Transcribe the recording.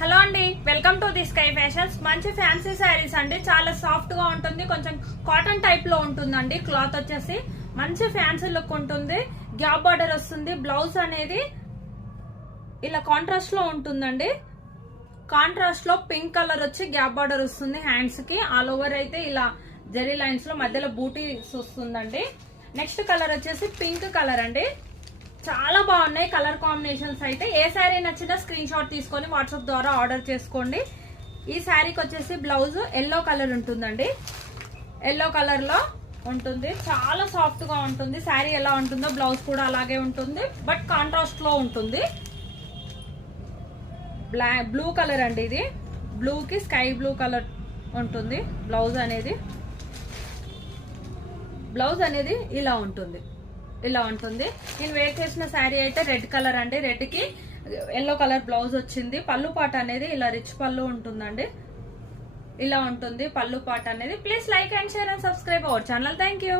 Hello అండి, welcome to the sky fashions. మంచి fancy saris అండి. చాలా సాఫ్ట్ గా ఉంటుంది, కొంచెం కాటన్ టైప్ లో ఉంటుందండి. క్లాత్ వచ్చేసి మంచి ఫ్యాన్సీ లుక్ ఉంటుంది. గ్యాప్ బార్డర్ వస్తుంది. బ్లౌజ్ అనేది ఇలా కాంట్రాస్ట్ లో ఉంటుందండి. కాంట్రాస్ట్ లో పింక్ కలర్ వచ్చి గ్యాప్ బార్డర్ వస్తుంది. హ్యాండ్స్ కి ఆల్ ఓవర్ అయితే ఇలా జెరీ లైన్స్ లో మధ్యలో బూటీస్ వస్తుందండి. నెక్స్ట్ కలర్ వచ్చేసి పింక్ కలర్ అండి. చాలా బాగున్నాయి కలర్ కాంబినేషన్స్. అయితే ఏ శారీ నచ్చినా స్క్రీన్ షాట్ తీసుకొని వాట్సాప్ ద్వారా ఆర్డర్ చేసుకోండి. ఈ శారీకి వచ్చేసి బ్లౌజ్ ఎల్లో కలర్ ఉంటుందండి. ఎల్లో కలర్ లో ఉంటుంది. చాలా సాఫ్ట్ గా ఉంటుంది. శారీ ఎలా ఉంటుందో బ్లౌజ్ కూడా అలాగే ఉంటుంది, బట్ కాంట్రాస్ట్ లో ఉంటుంది. బ్లూ కలర్ అండి. ఇది బ్లూ కి స్కై బ్లూ కలర్ ఉంటుంది. బ్లౌజ్ అనేది ఇలా ఉంటుంది. నేను వేర్ చేసిన శారీ అయితే రెడ్ కలర్ అండి. రెడ్ కి ఎల్లో కలర్ బ్లౌజ్ వచ్చింది. పళ్ళు పాట అనేది ఇలా రిచ్ పళ్ళు ఉంటుందండి. ఇలా ఉంటుంది పళ్ళు పాట అనేది. Please like and share and subscribe our channel. Thank you.